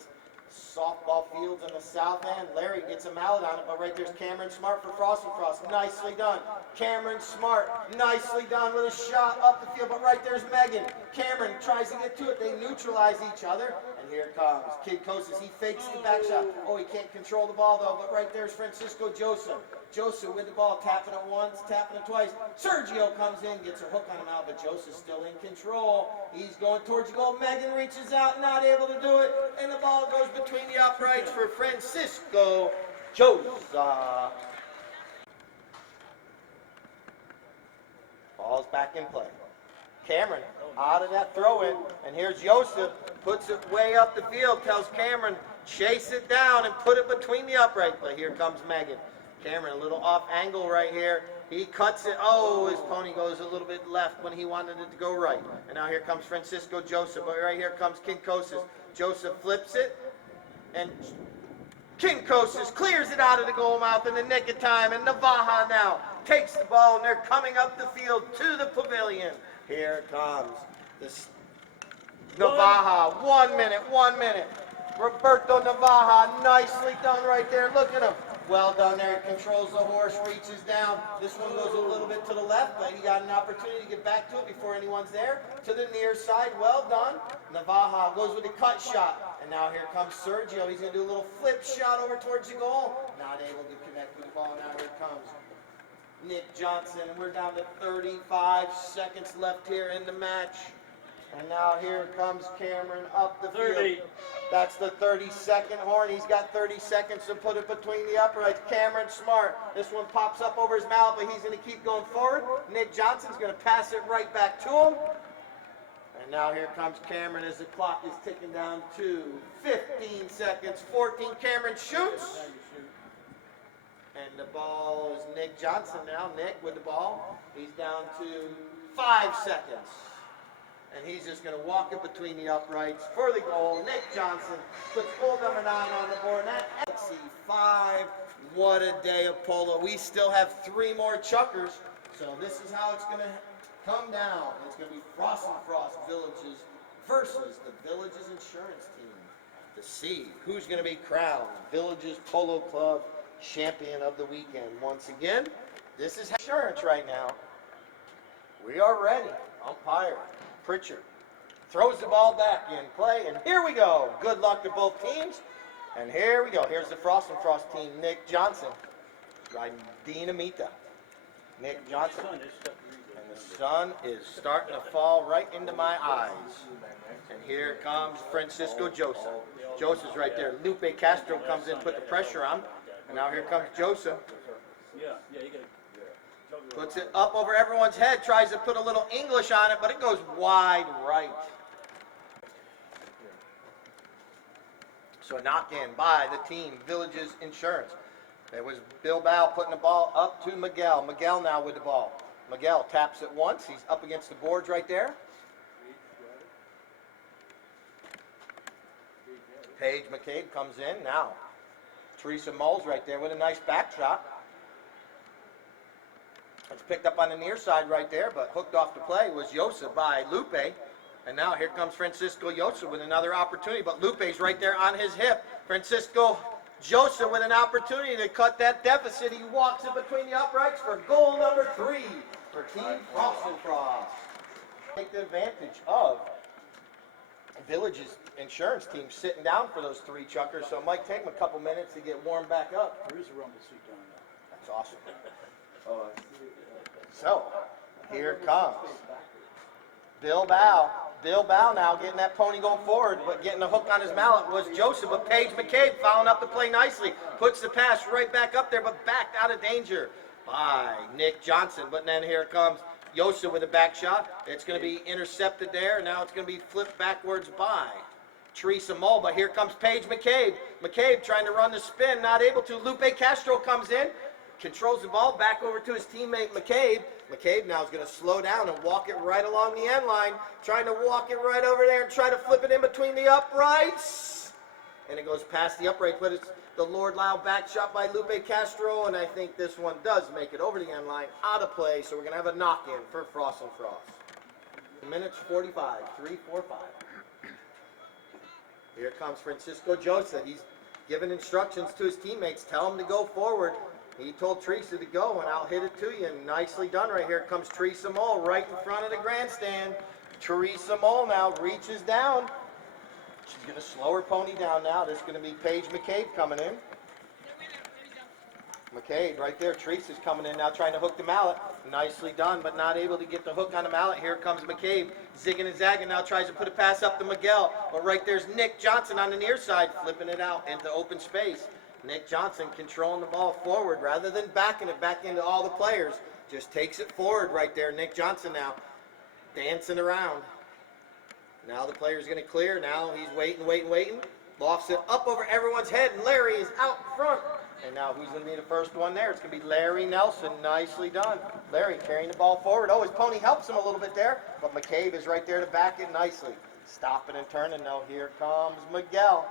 softball fields in the south end. Larry gets a mallet on it, but right there's Cameron Smart for Frost and Frost. Nicely done. Cameron Smart, nicely done with a shot up the field, but right there's Megan. Cameron tries to get to it. They neutralize each other, and here comes Kinkosis. He fakes the back shot. Oh, he can't control the ball though, but right there's Francisco Joseph. Joseph with the ball, tapping it once, tapping it twice. Sergio comes in, gets a hook on him out, but Joseph's still in control. He's going towards the goal. Megan reaches out, not able to do it, and the ball goes between the uprights for Francisco Joseph. Ball's back in play. Cameron out of that throw-in, and here's Joseph, puts it way up the field, tells Cameron, chase it down and put it between the uprights. But here comes Megan. Cameron, a little off angle right here. He cuts it. Oh, his pony goes a little bit left when he wanted it to go right. And now here comes Francisco Joseph. But right here comes Kinkosis. Joseph flips it. And Kinkosis clears it out of the goal mouth in the nick of time. And Navaja now takes the ball. And they're coming up the field to the pavilion. Here comes this Navaja. 1 minute, 1 minute. Roberto Navaja, nicely done right there. Look at him. Well done there. He controls the horse, reaches down. This one goes a little bit to the left, but he got an opportunity to get back to it before anyone's there. To the near side, well done. Navaja goes with a cut shot. And now here comes Sergio. He's going to do a little flip shot over towards the goal. Not able to connect with the ball. Now here comes Nick Johnson. And we're down to 35 seconds left here in the match. And now here comes Cameron up the field. That's the 30-second horn. He's got 30 seconds to put it between the uprights. Cameron smart. This one pops up over his mouth, but he's going to keep going forward. Nick Johnson's going to pass it right back to him. And now here comes Cameron as the clock is ticking down to 15 seconds. 14. Cameron shoots. And the ball is Nick Johnson now. Nick with the ball. He's down to 5 seconds. And he's just going to walk it between the uprights for the goal. Nick Johnson puts goal number 9 on the board. And that's LC5. What a day of polo. We still have 3 more chuckers. So this is how it's going to come down. It's going to be Frost and Frost Villages versus the Villages Insurance Team to see who's going to be crowned Villages Polo Club Champion of the Weekend. Once again, this is insurance right now. We are ready. Umpire Pritchard throws the ball back in play, and here we go. Good luck to both teams. And here we go. Here's the Frost and Frost team. Nick Johnson riding Dinamita. Nick Johnson. And the sun is starting to fall right into my eyes. And here comes Francisco Joseph. Joseph's right there. Lupe Castro comes in, put the pressure on. And now here comes Joseph. Yeah, you got to. Puts it up over everyone's head, tries to put a little English on it, but it goes wide right. So a knock in by the team, Villages Insurance. It was Bilbao putting the ball up to Miguel. Miguel now with the ball. Miguel taps it once. He's up against the boards right there. Paige McCabe comes in now. Teresa Moles right there with a nice back shot. It's picked up on the near side right there, but hooked off the play was Yosa by Lupe. And now here comes Francisco Yosa with another opportunity, but Lupe's right there on his hip. Francisco Yosa with an opportunity to cut that deficit. He walks it between the uprights for goal number 3 for Team Frost and Frost. Take the advantage of Village's insurance team sitting down for those 3 chuckers, so it might take them a couple minutes to get warmed back up. There is a rumble seat down there. That's awesome. So, here it comes. Bilbao. Bilbao now getting that pony going forward, but getting the hook on his mallet was Joseph, but Paige McCabe following up the play nicely. Puts the pass right back up there, but backed out of danger by Nick Johnson. But then here comes Joseph with a back shot. It's going to be intercepted there. Now it's going to be flipped backwards by Teresa Moll, but here comes Paige McCabe. McCabe trying to run the spin, not able to. Lupe Castro comes in. Controls the ball back over to his teammate McCabe. McCabe now is going to slow down and walk it right along the end line. Trying to walk it right over there and try to flip it in between the uprights. And it goes past the upright, but it's the Lord Lau back shot by Lupe Castro. And I think this one does make it over the end line, out of play. So we're going to have a knock-in for Frost and Frost. Minutes 45, 3-4-5. Here comes Francisco Joseph. He's giving instructions to his teammates. Tell him to go forward. He told Teresa to go, and I'll hit it to you. And nicely done right here. Comes Teresa Moll right in front of the grandstand. Teresa Moll now reaches down. She's going to slow her pony down now. This is going to be Paige McCabe coming in. McCabe right there. Teresa's coming in now trying to hook the mallet. Nicely done, but not able to get the hook on the mallet. Here comes McCabe. Zigging and zagging now tries to put a pass up to Miguel. But right there's Nick Johnson on the near side, flipping it out into open space. Nick Johnson controlling the ball forward rather than backing it back into all the players. Just takes it forward right there. Nick Johnson now dancing around. Now the player's going to clear. Now he's waiting. Lofts it up over everyone's head, and Larry is out front. And now who's going to be the first one there? It's going to be Larry Nelson. Nicely done. Larry carrying the ball forward. Oh, his pony helps him a little bit there, but McCabe is right there to back it nicely. Stopping and turning. Now here comes Miguel.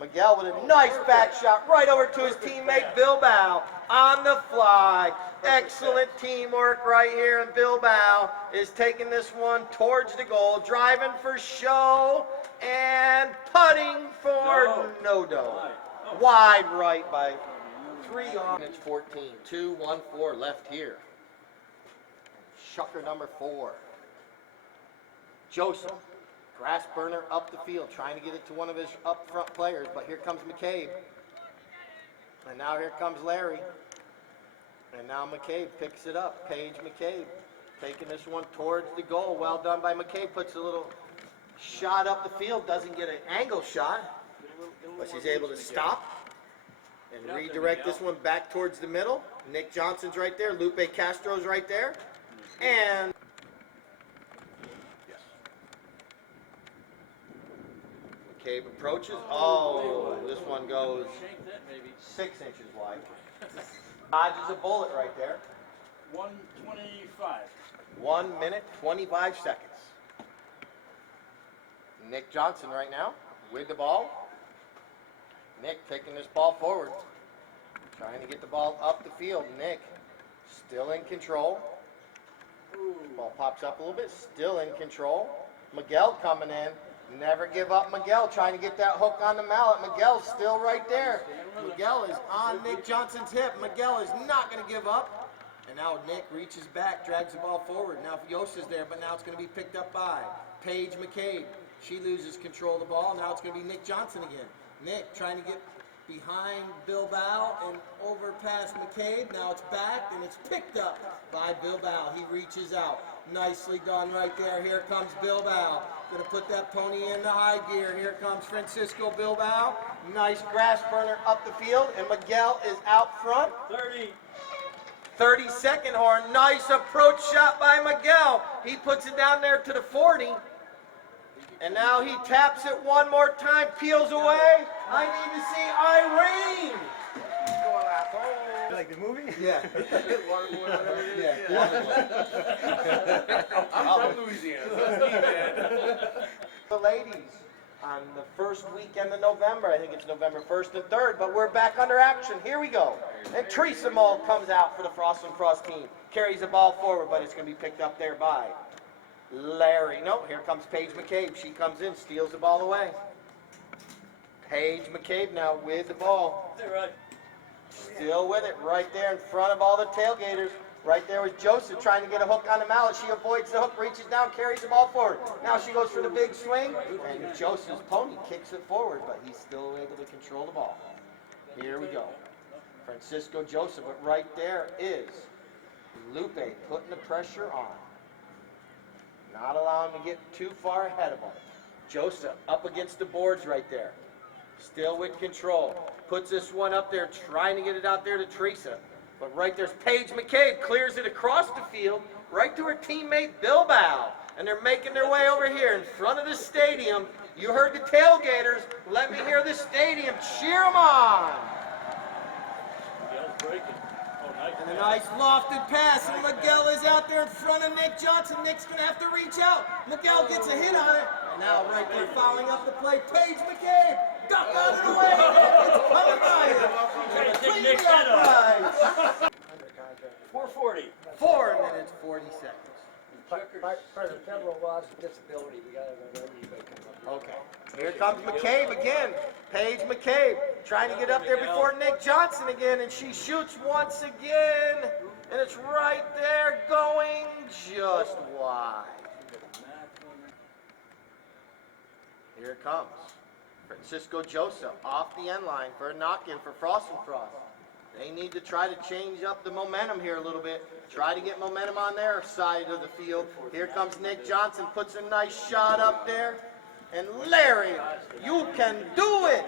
Miguel with a nice back shot right over to his teammate Bilbao on the fly. Excellent teamwork right here, and Bilbao is taking this one towards the goal, driving for show and putting for no-do. Wide right by 3 on. It's 14. 2-1-4 left here. Shucker number 4. Joseph. Grass burner up the field, trying to get it to one of his up front players, but here comes McCabe. And now here comes Larry. And now McCabe picks it up. Paige McCabe taking this one towards the goal. Well done by McCabe. Puts a little shot up the field. Doesn't get an angle shot, but she's able to stop and redirect this one back towards the middle. Nick Johnson's right there. Lupe Castro's right there. And McCabe approaches. Oh, this one goes 6 inches wide. Dodges a bullet right there. 1:25. 1 minute, 25 seconds. Nick Johnson right now with the ball. Nick taking this ball forward. Trying to get the ball up the field. Nick still in control. Ball pops up a little bit. Still in control. Miguel coming in. Never give up Miguel, trying to get that hook on the mallet. Miguel's still right there. Miguel is on Nick Johnson's hip. Miguel is not going to give up. And now Nick reaches back, drags the ball forward. Now Yosa's there, but now it's going to be picked up by Paige McCabe. She loses control of the ball. Now it's going to be Nick Johnson again. Nick trying to get behind Bilbao and over past McCabe. Now it's back, and it's picked up by Bilbao. He reaches out. Nicely done right there. Here comes Bilbao. Gonna put that pony in the high gear. Here comes Francisco Bilbao. Nice grass burner up the field, and Miguel is out front. 30-second horn. Nice approach shot by Miguel. He puts it down there to the 40. And now he taps it one more time, peels away. I need to see Irene. Like the movie? Yeah. I'm from Louisiana, so that's me, man. The ladies on the first weekend of November. I think it's November 1st and 3rd, but we're back under action. Here we go. And Teresa Mull comes out for the Frost and Frost team. Carries the ball forward, but it's going to be picked up there by Larry. No, here comes Paige McCabe. She comes in, steals the ball away. Paige McCabe now with the ball. Still with it, right there in front of all the tailgaters. Right there was Joseph trying to get a hook on the mallet. She avoids the hook, reaches down, carries the ball forward. Now she goes for the big swing, and Joseph's pony kicks it forward, but he's still able to control the ball. Here we go. Francisco Joseph, but right there is Lupe putting the pressure on. Not allowing him to get too far ahead of him. Joseph up against the boards right there. Still with control. Puts this one up there, trying to get it out there to Teresa. But right there's Paige McCabe, clears it across the field, right to her teammate Bilbao. And they're making their way over here in front of the stadium. You heard the tailgaters. Let me hear the stadium. Cheer them on. And a nice lofted pass, and Miguel is out there in front of Nick Johnson. Nick's going to have to reach out. Miguel gets a hit on it. And now right there following up the play, Paige McCabe. Duck out of the way. It's coming by. Completely upright. 4:40. 4 minutes, 40 seconds. Part of the federal laws of disability, we gotta know anybody comes up. Okay. Here comes McCabe again. Paige McCabe trying to get up there before Nick Johnson again, and she shoots once again, and it's right there going just wide. Here it comes. Francisco Joseph off the end line for a knock-in for Frost and Frost. They need to try to change up the momentum here a little bit. Try to get momentum on their side of the field. Here comes Nick Johnson, puts a nice shot up there. And Larry, you can do it!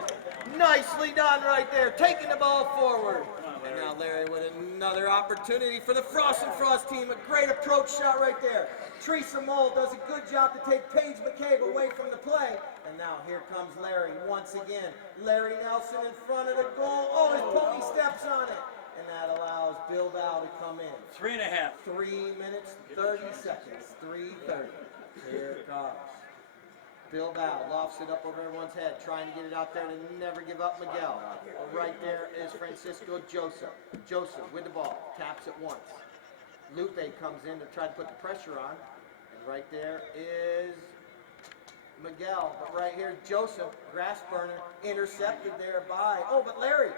Nicely done right there, taking the ball forward. And now Larry with another opportunity for the Frost and Frost team. A great approach shot right there. Teresa Mole does a good job to take Paige McCabe away from the play. And now here comes Larry once again. Larry Nelson in front of the goal. Oh, his pony steps on it. And that allows Bilbao to come in. 3.5. 3 minutes, 30 seconds. 3:30. Here it comes. Bilbao lofts it up over everyone's head, trying to get it out there to never give up Miguel. Right there is Francisco Joseph. Joseph with the ball, taps it once. Lupe comes in to try to put the pressure on. And right there is Miguel. But right here, Joseph, grass burner, intercepted there by, oh, but Larry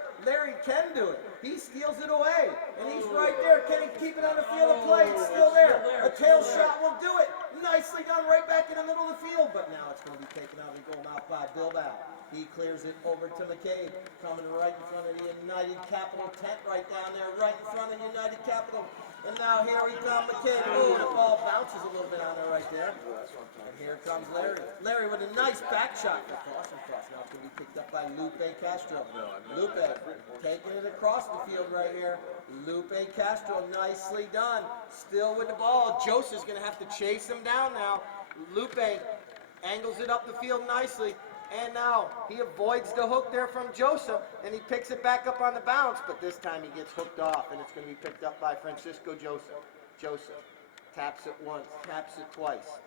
can do it. He steals it away. And he's right there. Can he keep it on the field of play? It's still there. A tail shot will do it. Nicely done right back in the middle of the field. But now it's going to be taken out of the goal mouth by Bilbao. He clears it over to McCabe, coming right in front of the United Capital tent right down there, right in front of United Capital. And now here we come, McCabe. Oh, the ball bounces a little bit on there right there. And here comes Larry. Larry with a nice back shot for Frost and Frost. Now it's going to be picked up by Lupe Castro. Lupe taking it across the field right here. Lupe Castro, nicely done. Still with the ball. Joseph's going to have to chase him down now. Lupe angles it up the field nicely. And now he avoids the hook there from Joseph, and he picks it back up on the bounce, but this time he gets hooked off, and it's going to be picked up by Francisco Joseph. Joseph taps it once, taps it twice.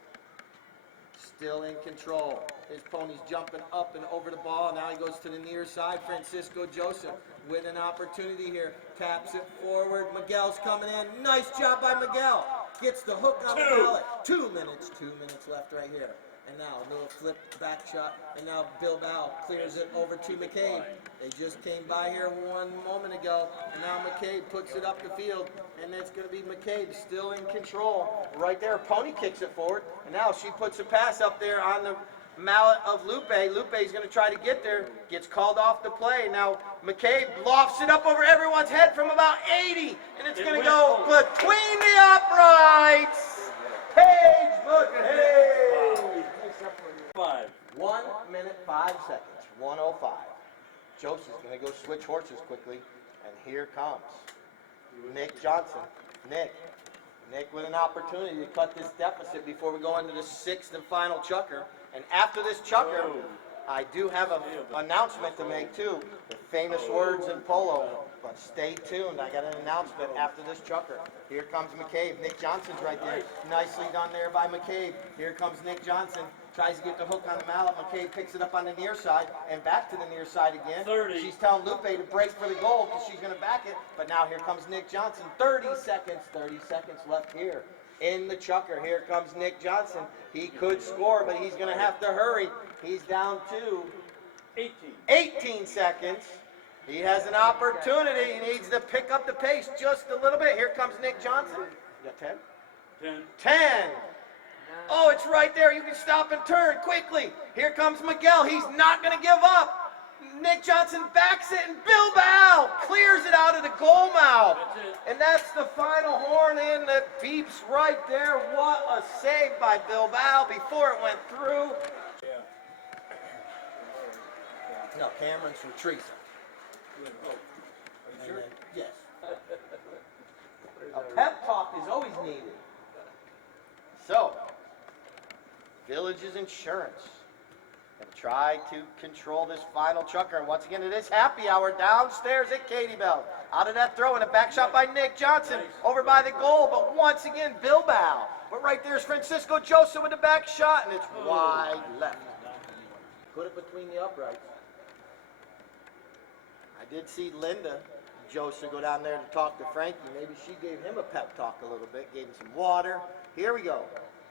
Still in control. His pony's jumping up and over the ball. Now he goes to the near side. Francisco Joseph with an opportunity here. Taps it forward. Miguel's coming in. Nice job by Miguel. Gets the hook on the mallet. 2 minutes left right here. And now a little flip back shot, and now Bilbao clears it over to McCabe. They just came by here 1 moment ago, and now McCabe puts it up the field, and it's going to be McCabe still in control. Right there, Pony kicks it forward, and now she puts a pass up there on the mallet of Lupe. Lupe's going to try to get there, gets called off the play. Now McCabe lofts it up over everyone's head from about 80, and it's going to go between the uprights. Paige McCabe. 5. 1 minute, 5 seconds, 1:05. Joseph's going to go switch horses quickly, and here comes Nick Johnson. Nick with an opportunity to cut this deficit before we go into the 6th and final chukker. And after this chukker, I do have an announcement to make too. The famous words in Polo. But stay tuned. I got an announcement after this chukker. Here comes McCabe. Nick Johnson's right there. Nicely done there by McCabe. Here comes Nick Johnson. Tries to get the hook on the mallet. McCabe picks it up on the near side and back to the near side again. 30. She's telling Lupe to break for the goal because she's going to back it. But now here comes Nick Johnson. 30 seconds left here in the chukker. Here comes Nick Johnson. He could score, but he's going to have to hurry. He's down to 18 seconds. He has an opportunity. He needs to pick up the pace just a little bit. Here comes Nick Johnson. You got 10? 10. Oh, it's right there. You can stop and turn quickly. Here comes Miguel. He's not going to give up. Nick Johnson backs it, and Bilbao clears it out of the goal mouth. And that's the final horn in that beeps right there. What a save by Bilbao before it went through. No, Cameron's from Teresa. Yes. A pep talk is always needed. So, Village's Insurance have tried to control this final chukker. And once again, it is happy hour downstairs at Katie Bell. Out of that throw and a back shot by Nick Johnson over by the goal. But once again, Bilbao. But right there's Francisco Joseph with the back shot, and it's wide left. Put it between the uprights. I did see Linda Joseph go down there to talk to Frankie. Maybe she gave him a pep talk a little bit, gave him some water. Here we go.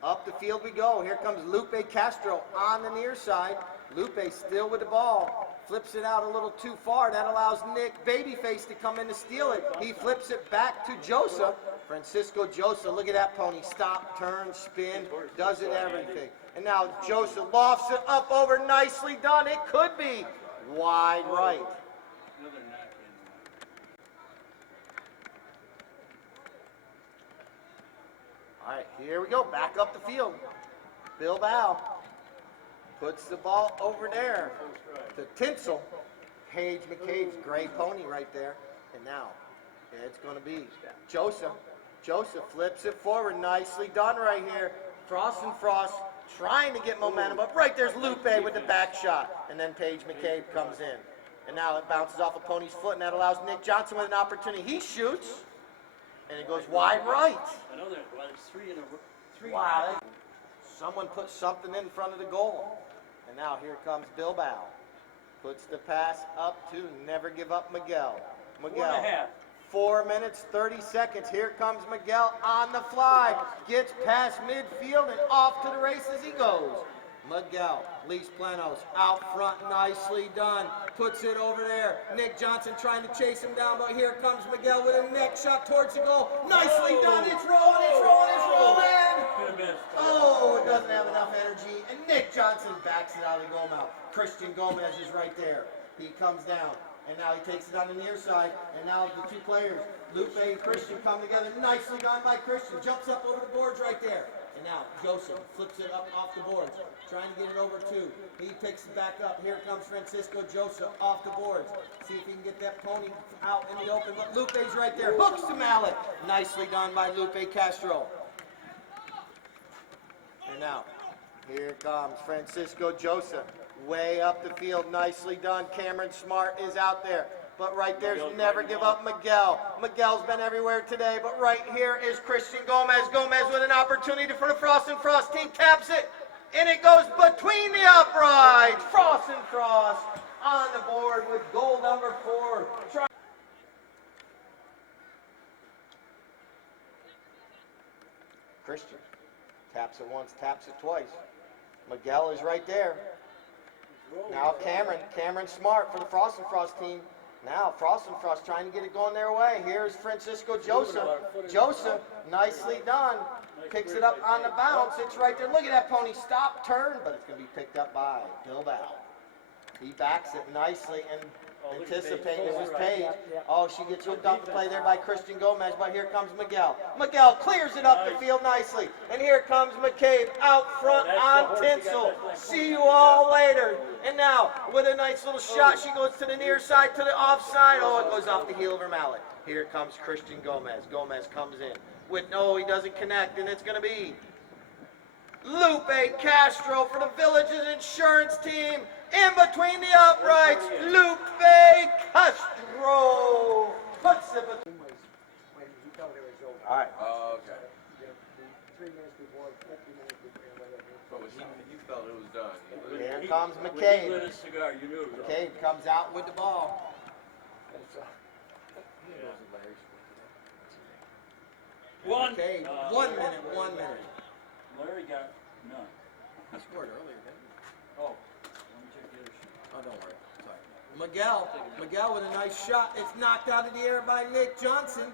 Up the field we go. Here comes Lupe Castro on the near side. Lupe still with the ball. Flips it out a little too far. That allows Nick Babyface to come in to steal it. He flips it back to Joseph. Francisco Joseph, look at that pony. Stop, turn, spin, does it everything. And now Joseph lofts it up over. Nicely done. It could be wide right. All right, here we go. Back up the field. Bilbao puts the ball over there to Tinsel. Paige McCabe's gray pony right there. And now, it's going to be Joseph. Joseph flips it forward. Nicely done right here. Frost and Frost trying to get momentum, but right there's Lupe with the back shot. And then Paige McCabe comes in. And now it bounces off of Pony's foot, and that allows Nick Johnson with an opportunity. He shoots, and it goes wide right. I know that, well, it's three in a row. Wow. Someone put something in front of the goal. And now here comes Bilbao. Puts the pass up to Never Give Up Miguel. Miguel. 4 minutes, 30 seconds. Here comes Miguel on the fly. Gets past midfield and off to the races he goes. Miguel, Lease Planos, out front, nicely done. Puts it over there. Nick Johnson trying to chase him down, but here comes Miguel with a neck shot towards the goal. Nicely done. It's rolling, it's rolling, it's rolling. Oh, it doesn't have enough energy. And Nick Johnson backs it out of the goal mouth. Christian Gomez is right there. He comes down. And now he takes it on the near side. And now the two players, Lupe and Christian, come together. Nicely done by Christian. Jumps up over the boards right there. And now Joseph flips it up off the boards. Trying to get it over two. He picks it back up. Here comes Francisco Joseph off the boards. See if he can get that pony out in the open. But Lupe's right there. Hooks to Mallet. Nicely done by Lupe Castro. And now, here comes Francisco Joseph. Way up the field, nicely done. Cameron Smart is out there. But right there's Never Give Up Miguel. Miguel's been everywhere today, but right here is Christian Gomez. Gomez with an opportunity for the Frost and Frost team. Taps it, and it goes between the uprights. Frost and Frost on the board with goal number 4. Christian taps it once, taps it twice. Miguel is right there. Now Cameron Smart for the Frost and Frost team. Now Frost and Frost trying to get it going their way. Here's Francisco Joseph. Joseph, nicely done. Picks it up on the bounce. It's right there. Look at that pony. Stop, turn, but it's going to be picked up by Bilbao. He backs it nicely and anticipating it was Paige. Oh, she gets hooked up the play there by Christian Gomez, but here comes Miguel. Miguel clears it up the field nicely. And here comes McCabe out front on Tinsel. See you all later. And now, with a nice little shot, she goes to the near side, to the offside. Oh, it goes off the heel of her mallet. Here comes Christian Gomez. Gomez comes in with no, he doesn't connect, and it's going to be Lupe Castro for the Villages Insurance team. In between the uprights, Lupe Castro puts it between. When he felt it was over. All right. Oh, okay. 3 minutes before, 50 minutes before, whatever. But when you felt it was done. Here comes When he McCabe. lit his cigar, you knew it was over. McCabe comes out with the ball. One. McCabe, 1 minute, 1 minute. Larry got none. He scored earlier, didn't he? Oh, let me check the other sheet. Oh, don't worry. Sorry. Miguel with a nice shot. It's knocked out of the air by Nick Johnson.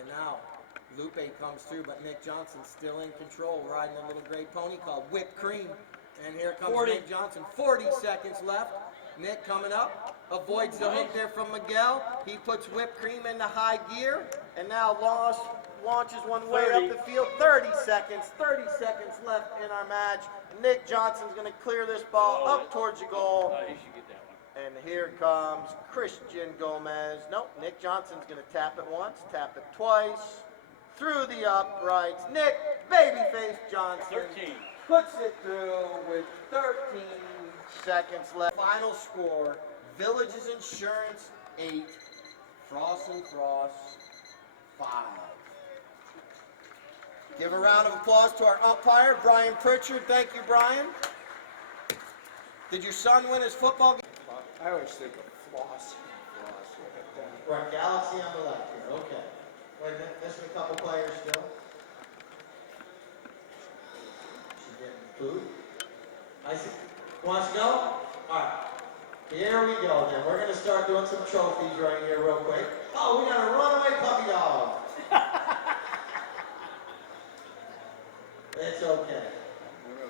And now Lupe comes through, but Nick Johnson's still in control, riding a little gray pony called Whipped Cream. And here comes 40. Nick Johnson. 40 seconds left. Nick coming up. Avoids the hook there from Miguel. He puts Whipped Cream into high gear. And now launches one way up the field. 30 seconds left in our match. Nick Johnson's going to clear this ball up towards the goal. He should get that one. And here comes Christian Gomez. Nope, Nick Johnson's going to tap it once, tap it twice. Through the uprights. Nick Babyface Johnson 13. puts it through with 13 seconds left. Final score, Villages Insurance 8, Frost and Frost 5. Give a round of applause to our umpire, Brian Pritchard. Thank you, Brian. Did your son win his football game? I always think of floss. We're at Galaxy on the left here, okay. Wait a minute, missing a couple players still. She's getting food. I see. Wants to go? Alright. Here we go then. We're going to start doing some trophies right here real quick. Oh, we got a runaway puppy dog. It's okay.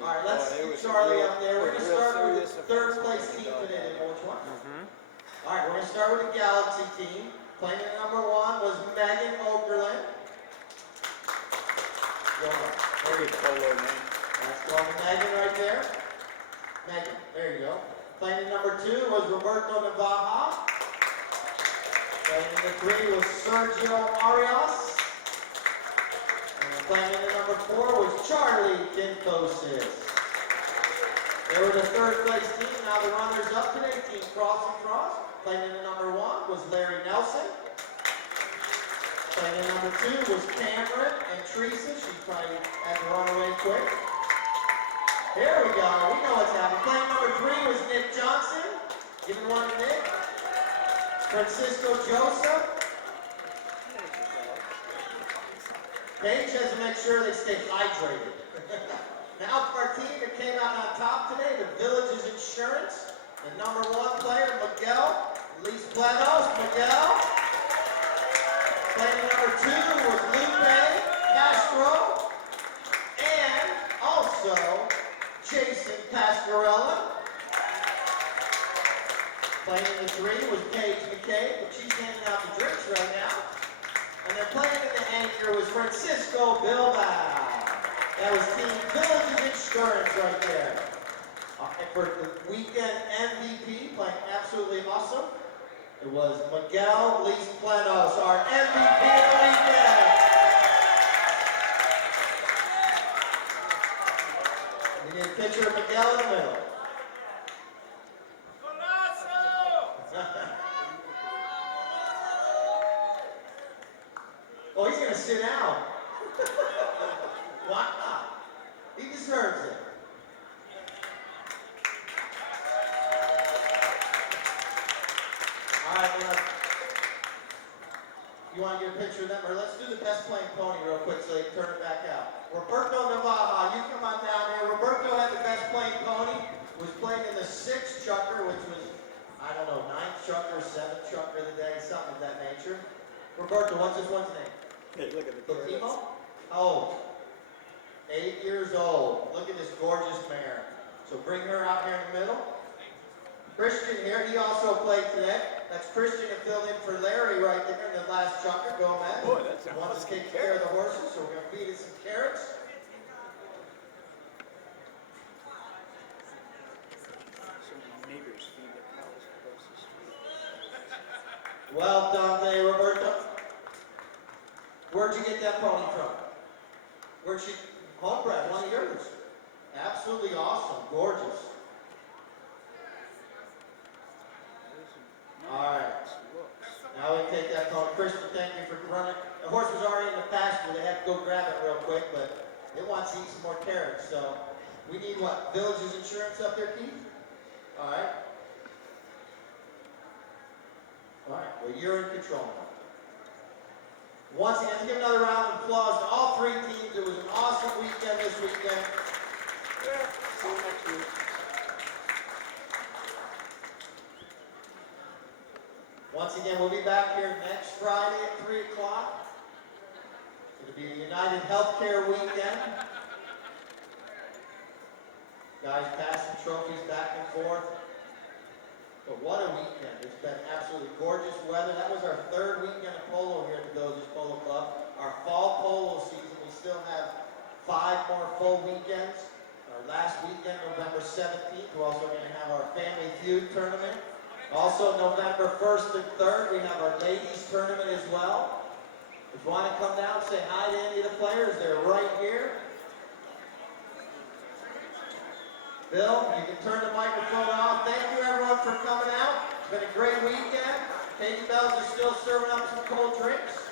Alright, let's get Charlie up there. We're going to start with the third place team today. You know which one? Alright, we're going to start with the Galaxy team. Playing at number 1 was Megan Okerlund. There you go. Polo, man. That's going to Megan right there. Megan, there you go. Playing at number 2 was Roberto Navaja. Playing in the 3 was Sergio Arias. And playing in the number 4 was Charlie Dinkosis. They were the third place team. Now the runners up today, Team Cross and Cross. Playing in the number 1 was Larry Nelson. Playing in number 2 was Cameron and Teresa. She probably had to run away quick. Here we go. We know what's happening. Playing number 3 was Nick Johnson. Giving one to Nick. Francisco Joseph. Paige has to make sure they stay hydrated. Now for our team that came out on top today, the Villages Insurance. The number 1 player, Miguel Luis Planos. Miguel. Playing number 2 was Lupe Castro. And also Jason Pascarella. Playing in the 3 was Paige McKay, but she's handing out the drinks right now. And then playing in the anchor was Francisco Bilbao. That was Team Villages Insurance right there. And for the weekend MVP, playing absolutely awesome, it was Miguel Luis Planos, our MVP of the weekend. We need a picture of Miguel in the middle. Oh, he's going to sit down. Why not? He deserves it. All right, you want to get a picture of them? Or let's do the best playing pony real quick so they can turn it back out. Roberto Navaja, you come on down here. Roberto had the best playing pony. Was playing in the 6th chucker, which was, I don't know, 9th chucker, 7th chucker of the day, something of that nature. Roberto, what's this one's name? Hey, look at the Timo? Oh, 8 years old. Look at this gorgeous mare. So bring her out here in the middle. Christian here, he also played today. That's Christian that filled in for Larry right there in the last chucker. Go, man. Boy, that's Wants to take care of the horses, so we're going to feed it some carrots. neighbors feed their cows across the street. Well done today, Roberto. Where'd you get that pony from? Where'd she, homebred, one of yours. Absolutely awesome, gorgeous. All right. Now we take that pony. Christian, thank you for running. The horse was already in the pasture. They had to go grab it real quick, but it wants to eat some more carrots. So we need what? Villages Insurance up there, Keith? All right. All right. Well, you're in control now. Once again, let's give another round of applause to all 3 teams. It was an awesome weekend this weekend. See you next week. Once again, we'll be back here next Friday at 3 o'clock. It'll be the United Healthcare Weekend. Guys passing trophies back and forth. But what a weekend. It's been absolutely gorgeous weather. That was our 3rd weekend of polo here at the Villages Polo Club. Our fall polo season, we still have 5 more full weekends. Our last weekend, November 17th, we're also going to have our Family Feud tournament. Also, November 1st and 3rd, we have our ladies tournament as well. If you want to come down and say hi to any of the players, they're right here. Bill, you can turn the microphone off. Thank you, everyone, for coming out. It's been a great weekend. Katie Bells is still serving up some cold drinks.